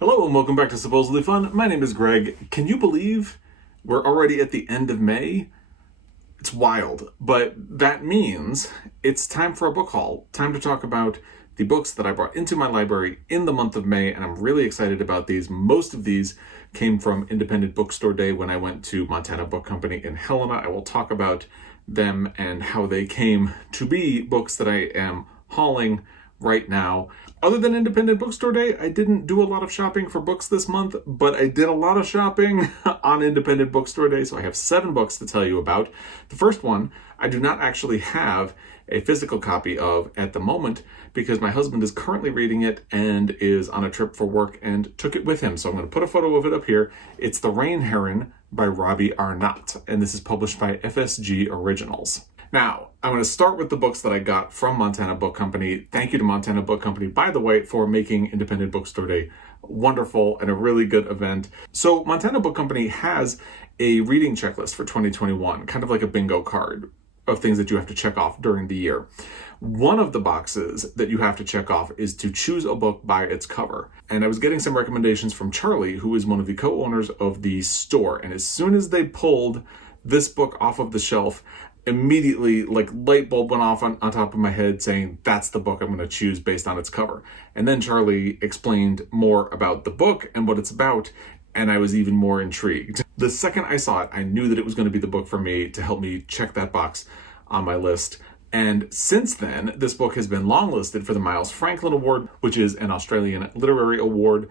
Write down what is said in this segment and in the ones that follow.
Hello and welcome back to Supposedly Fun. My name is Greg. Can you believe we're already at the end of May? It's wild, but that means it's time for a book haul. Time to talk about the books that I brought into my library in the month of May, and I'm really excited about these. Most of these came from Independent Bookstore Day when I went to Montana Book Company in Helena. I will talk about them and how they came to be books that I am hauling right now. Other than Independent Bookstore Day, I didn't do a lot of shopping for books this month, but I did a lot of shopping on Independent Bookstore Day, so I have 7 books to tell you about. The first one, I do not actually have a physical copy of at the moment because my husband is currently reading it and is on a trip for work and took it with him. So I'm going to put a photo of it up here. It's The Heron by Robbie Arnott, and this is published by FSG Originals. Now, I'm going to start with the books that I got from Montana Book Company. Thank you to Montana Book Company, by the way, for making Independent Bookstore Day wonderful and a really good event. So Montana Book Company has a reading checklist for 2021, kind of like a bingo card of things that you have to check off during the year. One of the boxes that you have to check off is to choose a book by its cover. And I was getting some recommendations from Charlie, who is one of the co-owners of the store. And as soon as they pulled this book off of the shelf, immediately, like, light bulb went off on top of my head saying that's the book I'm going to choose based on its cover. And then Charlie explained more about the book and what it's about, and I was even more intrigued. The second I saw it, I knew that it was going to be the book for me to help me check that box on my list. And since then, this book has been longlisted for the Miles Franklin Award, which is an Australian literary award.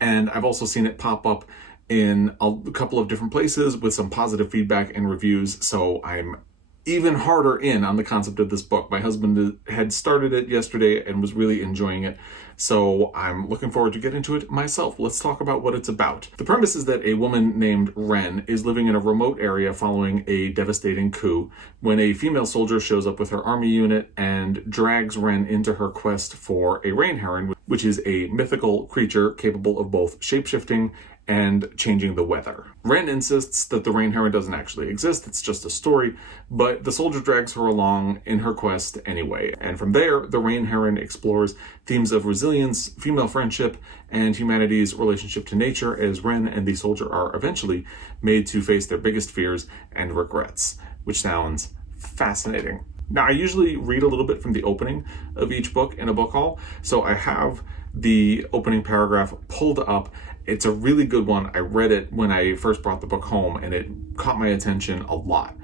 And I've also seen it pop up in a couple of different places with some positive feedback and reviews. So I'm even harder in on the concept of this book. My husband had started it yesterday and was really enjoying it, so I'm looking forward to getting into it myself. Let's talk about what it's about. The premise is that a woman named Wren is living in a remote area following a devastating coup when a female soldier shows up with her army unit and drags Wren into her quest for a rain heron, which is a mythical creature capable of both shape-shifting and changing the weather. Wren insists that the rain heron doesn't actually exist, it's just a story, but the soldier drags her along in her quest anyway. And from there, the rain heron explores themes of resilience, female friendship, and humanity's relationship to nature as Wren and the soldier are eventually made to face their biggest fears and regrets, which sounds fascinating. Now, I usually read a little bit from the opening of each book in a book haul, so I have the opening paragraph pulled up. It's a really good one. I read it when I first brought the book home, and it caught my attention a lot.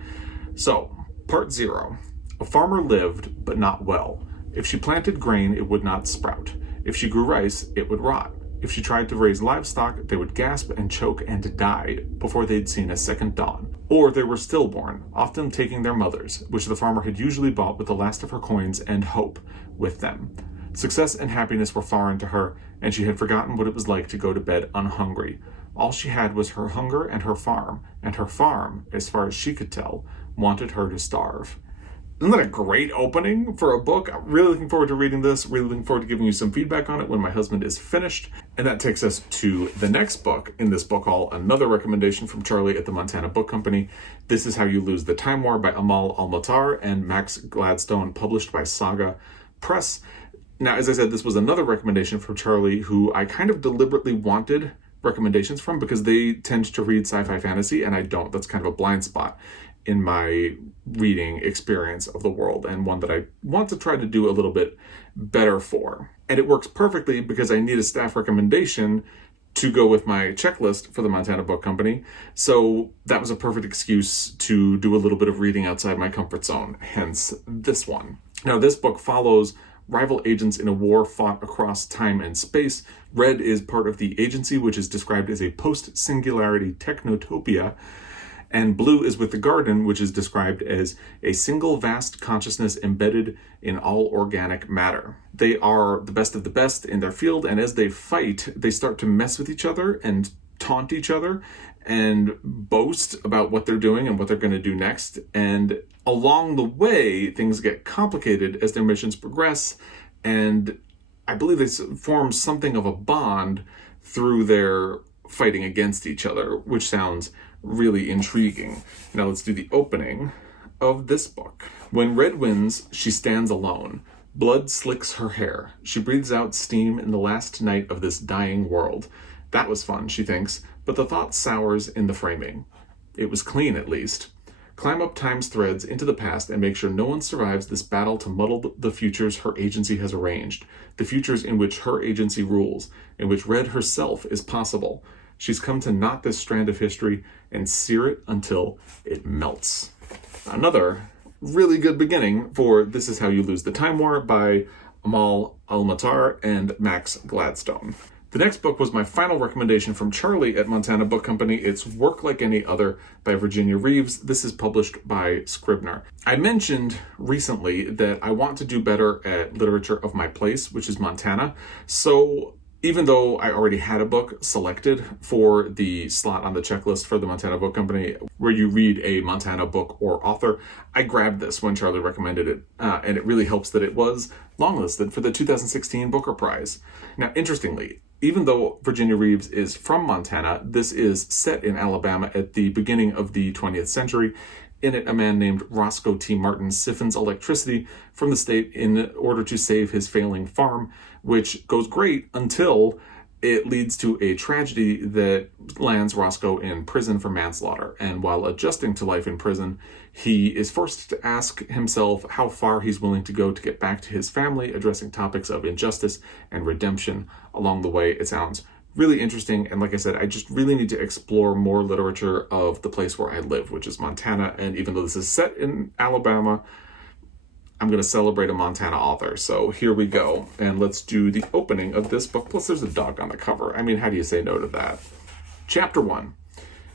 So, part 0. A farmer lived, but not well. If she planted grain, it would not sprout. If she grew rice, it would rot. If she tried to raise livestock, they would gasp and choke and die before they'd seen a second dawn. Or they were stillborn, often taking their mothers, which the farmer had usually bought with the last of her coins and hope with them. Success and happiness were foreign to her, and she had forgotten what it was like to go to bed unhungry. All she had was her hunger and her farm, as far as she could tell, wanted her to starve. Isn't that a great opening for a book? I'm really looking forward to reading this, really looking forward to giving you some feedback on it when my husband is finished. And that takes us to the next book in this book haul, another recommendation from Charlie at the Montana Book Company. This is How You Lose the Time War by Amal, El-Mohtar and Max Gladstone, published by Saga Press. Now, as I said, this was another recommendation from Charlie, who I kind of deliberately wanted recommendations from because they tend to read sci-fi fantasy, and I don't. That's kind of a blind spot in my reading experience of the world, and one that I want to try to do a little bit better for. And it works perfectly because I need a staff recommendation to go with my checklist for the Montana Book Company. So that was a perfect excuse to do a little bit of reading outside my comfort zone, hence this one. Now, this book follows rival agents in a war fought across time and space. Red is part of the agency, which is described as a post-singularity technotopia, and Blue is with the Garden, which is described as a single vast consciousness embedded in all organic matter. They are the best of the best in their field, and as they fight, they start to mess with each other and taunt each other and boast about what they're doing and what they're going to do next. And along the way, things get complicated as their missions progress, and I believe they form something of a bond through their fighting against each other, which sounds really intriguing. Now let's do the opening of this book. When Red wins, she stands alone. Blood slicks her hair. She breathes out steam in the last night of this dying world. That was fun, she thinks, but the thought sours in the framing. It was clean, at least. Climb up time's threads into the past and make sure no one survives this battle to muddle the futures her agency has arranged, the futures in which her agency rules, in which Red herself is possible. She's come to knot this strand of history and sear it until it melts. Another really good beginning for This Is How You Lose the Time War by Amal, Almatar, and Max Gladstone. The next book was my final recommendation from Charlie at Montana Book Company. It's Work Like Any Other by Virginia Reeves. This is published by Scribner. I mentioned recently that I want to do better at literature of my place, which is Montana. So even though I already had a book selected for the slot on the checklist for the Montana Book Company, where you read a Montana book or author, I grabbed this when Charlie recommended it, and it really helps that it was longlisted for the 2016 Booker Prize. Now, interestingly, even though Virginia Reeves is from Montana, this is set in Alabama at the beginning of the 20th century. In it, a man named Roscoe T. Martin siphons electricity from the state in order to save his failing farm, which goes great until it leads to a tragedy that lands Roscoe in prison for manslaughter. And while adjusting to life in prison, he is forced to ask himself how far he's willing to go to get back to his family, addressing topics of injustice and redemption along the way. It sounds really interesting, and like I said, I just really need to explore more literature of the place where I live, which is Montana. And even though this is set in Alabama, I'm going to celebrate a Montana author. So here we go, and let's do the opening of this book. Plus there's a dog on the cover. I mean, how do you say no to that? Chapter 1.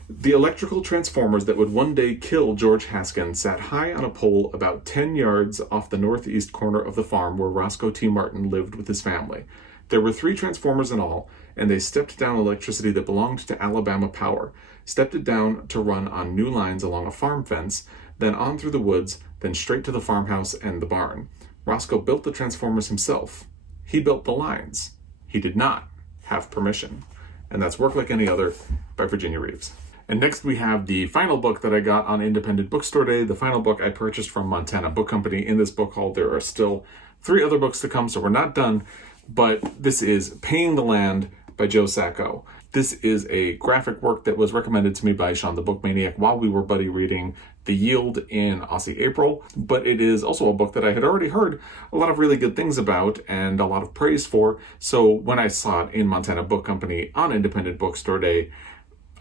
The electrical transformers that would one day kill George Haskin sat high on a pole about 10 yards off the northeast corner of the farm where Roscoe T. Martin lived with his family. There were 3 transformers in all, and they stepped down electricity that belonged to Alabama Power, stepped it down to run on new lines along a farm fence, then on through the woods, then straight to the farmhouse and the barn. Roscoe built the transformers himself. He built the lines. He did not have permission. And that's Work Like Any Other by Virginia Reeves. And next we have the final book that I got on Independent Bookstore Day, the final book I purchased from Montana Book Company. In this book haul, there are still 3 other books to come, so we're not done. But this is Paying the Land by Joe Sacco. This is a graphic work that was recommended to me by Sean the Book Maniac while we were buddy reading The Yield in Aussie April, but it is also a book that I had already heard a lot of really good things about and a lot of praise for, so when I saw it in Montana Book Company on Independent Bookstore Day,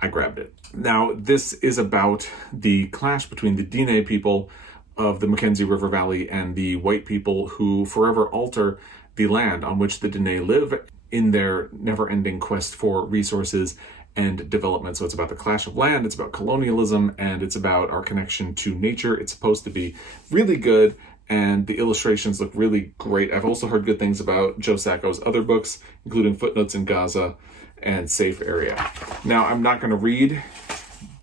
I grabbed it. Now, this is about the clash between the Diné people of the Mackenzie River Valley and the white people who forever alter the land on which the Diné live in their never-ending quest for resources and development. So it's about the clash of land, it's about colonialism, and it's about our connection to nature. It's supposed to be really good, and the illustrations look really great. I've also heard good things about Joe Sacco's other books, including Footnotes in Gaza and Safe Area. Now, I'm not going to read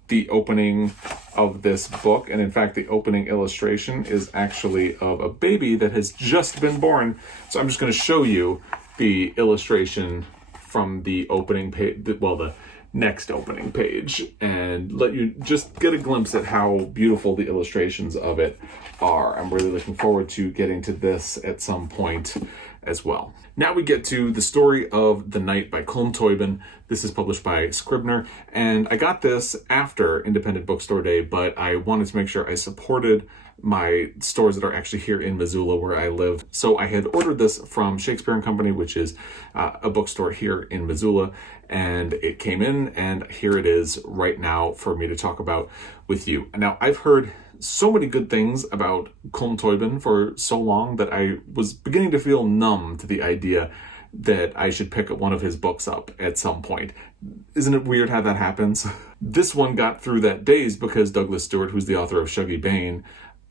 the opening of this book, and in fact, the opening illustration is actually of a baby that has just been born. So I'm just going to show you the illustration from the opening page, well, the next opening page, and let you just get a glimpse at how beautiful the illustrations of it are. I'm really looking forward to getting to this at some point as well. Now we get to The Story of the Night by Colm Toybin. This is published by Scribner, and I got this after Independent Bookstore Day, but I wanted to make sure I supported my stores that are actually here in Missoula where I live. So I had ordered this from Shakespeare and Company, which is a bookstore here in Missoula, and it came in, and here it is right now for me to talk about with you. Now, I've heard so many good things about Colm Toybin for so long that I was beginning to feel numb to the idea that I should pick one of his books up at some point. Isn't it weird how that happens? This one got through that days because Douglas Stewart, who's the author of Shuggie Bain,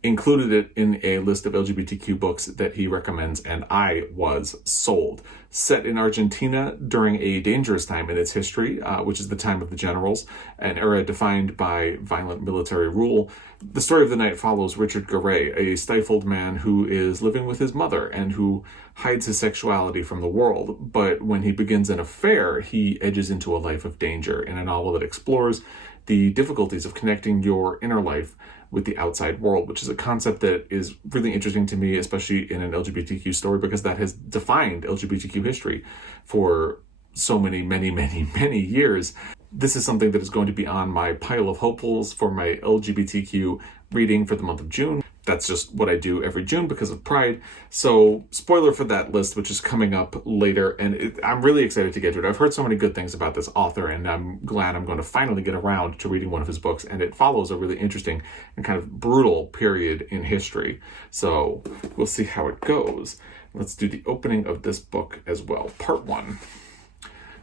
included it in a list of LGBTQ books that he recommends, and I was sold. Set in Argentina during a dangerous time in its history, which is the time of the generals, an era defined by violent military rule. The Story of the Night follows Richard Garay, a stifled man who is living with his mother and who hides his sexuality from the world. But when he begins an affair, he edges into a life of danger in a novel that explores the difficulties of connecting your inner life with the outside world, which is a concept that is really interesting to me, especially in an LGBTQ story, because that has defined LGBTQ history for so many years. This is something that is going to be on my pile of hopefuls for my LGBTQ reading for the month of June. That's just what I do every June because of Pride. So, spoiler for that list, which is coming up later, and I'm really excited to get to it. I've heard so many good things about this author, and I'm glad I'm going to finally get around to reading one of his books, and it follows a really interesting and kind of brutal period in history. So, we'll see how it goes. Let's do the opening of this book as well. Part 1.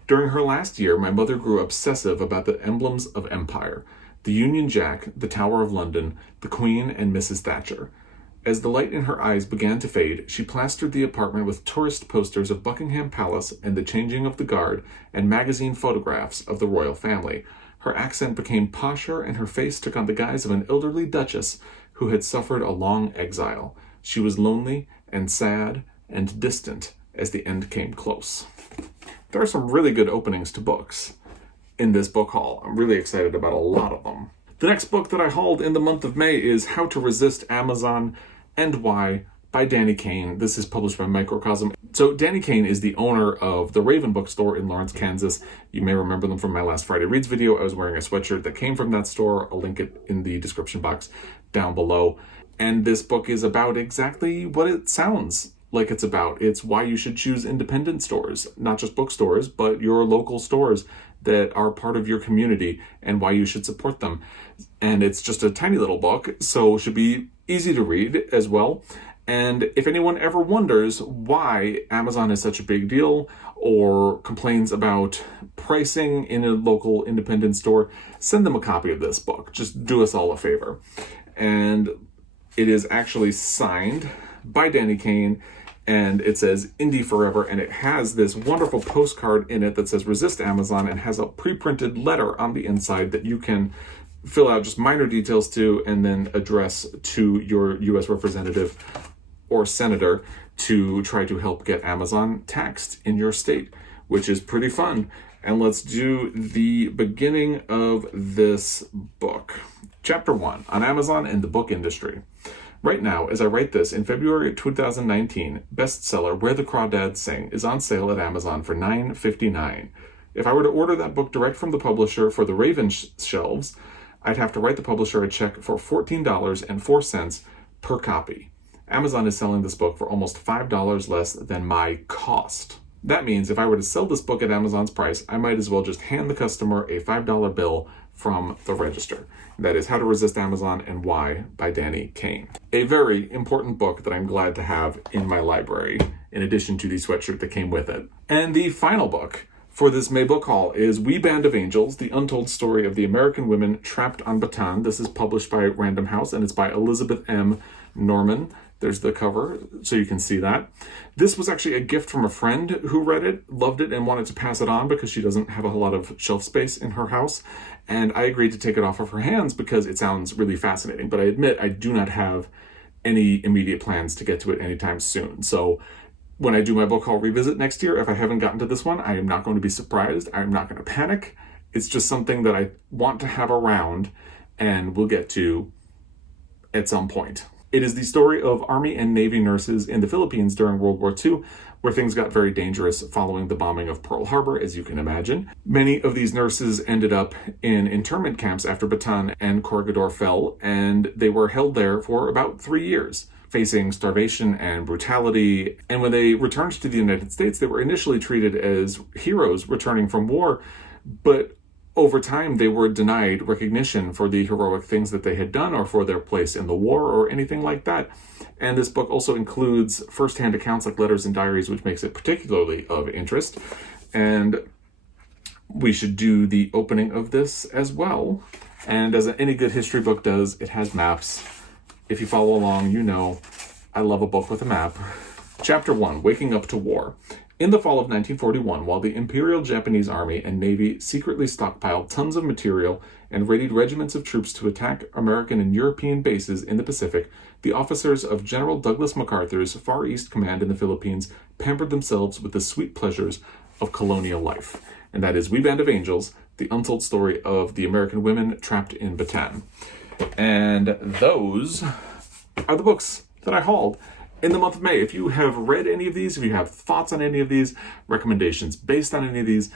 During her last year, my mother grew obsessive about the emblems of empire. The Union Jack, the Tower of London, the Queen, and Mrs. Thatcher. As the light in her eyes began to fade, she plastered the apartment with tourist posters of Buckingham Palace and the changing of the guard, and magazine photographs of the royal family. Her accent became posher, and her face took on the guise of an elderly duchess who had suffered a long exile. She was lonely and sad and distant as the end came close. There are some really good openings to books in this book haul. I'm really excited about a lot of them. The next book that I hauled in the month of May is How to Resist Amazon and Why by Danny Kane. This is published by Microcosm. So Danny Kane is the owner of the Raven Bookstore in Lawrence, Kansas. You may remember them from my last Friday Reads video. I was wearing a sweatshirt that came from that store. I'll link it in the description box down below. And this book is about exactly what it sounds like it's about. It's why you should choose independent stores, not just bookstores, but your local stores that are part of your community, and why you should support them. And it's just a tiny little book, so it should be easy to read as well. And if anyone ever wonders why Amazon is such a big deal or complains about pricing in a local independent store, send them a copy of this book. Just do us all a favor. And it is actually signed by Danny Kane, and it says Indie Forever, and it has this wonderful postcard in it that says Resist Amazon, and has a pre-printed letter on the inside that you can fill out just minor details to and then address to your U.S. representative or senator to try to help get Amazon taxed in your state, which is pretty fun. And let's do the beginning of this book. Chapter 1, on Amazon and the book industry. Right now, as I write this, in February 2019, bestseller Where the Crawdads Sing is on sale at Amazon for $9.59. If I were to order that book direct from the publisher for the Raven shelves, I'd have to write the publisher a check for $14.04 per copy. Amazon is selling this book for almost $5 less than my cost. That means if I were to sell this book at Amazon's price, I might as well just hand the customer a $5 bill from the register. That is How to Resist Amazon and Why by Danny Kane. A very important book that I'm glad to have in my library, in addition to the sweatshirt that came with it. And the final book for this May book haul is We Band of Angels, The Untold Story of the American Women Trapped on Bataan. This is published by Random House, and it's by Elizabeth M. Norman. There's the cover, so you can see that. This was actually a gift from a friend who read it, loved it, and wanted to pass it on because she doesn't have a whole lot of shelf space in her house. And I agreed to take it off of her hands because it sounds really fascinating. But I admit I do not have any immediate plans to get to it anytime soon. So when I do my book haul revisit next year, if I haven't gotten to this one, I am not going to be surprised. I'm not going to panic. It's just something that I want to have around and we'll get to at some point. It is the story of Army and Navy nurses in the Philippines during World War II, where things got very dangerous following the bombing of Pearl Harbor, as you can imagine. Many of these nurses ended up in internment camps after Bataan and Corregidor fell, and they were held there for about 3 years, facing starvation and brutality. And when they returned to the United States, they were initially treated as heroes returning from war, but over time, they were denied recognition for the heroic things that they had done or for their place in the war or anything like that. And this book also includes firsthand accounts like letters and diaries, which makes it particularly of interest. And we should do the opening of this as well. And as any good history book does, it has maps. If you follow along, you know I love a book with a map. Chapter 1, Waking Up to War. In the fall of 1941, while the Imperial Japanese Army and Navy secretly stockpiled tons of material and readied regiments of troops to attack American and European bases in the Pacific, the officers of General Douglas MacArthur's Far East Command in the Philippines pampered themselves with the sweet pleasures of colonial life. And that is We Band of Angels, The Untold Story of the American Women Trapped in Bataan. And those are the books that I hauled in the month of May. If you have read any of these, if you have thoughts on any of these, recommendations based on any of these,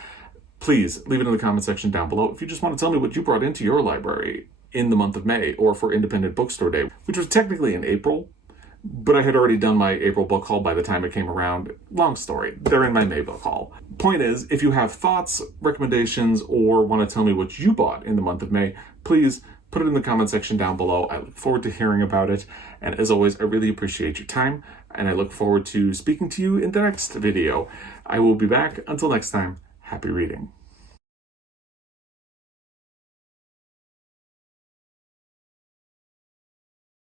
please leave it in the comment section down below. If you just want to tell me what you brought into your library in the month of May, or for Independent Bookstore Day, which was technically in April, but I had already done my April book haul by the time it came around. Long story. They're in my May book haul. Point is, if you have thoughts, recommendations, or want to tell me what you bought in the month of May, please put it in the comment section down below. I look forward to hearing about it. And as always, I really appreciate your time, and I look forward to speaking to you in the next video. I will be back. Until next time, happy reading.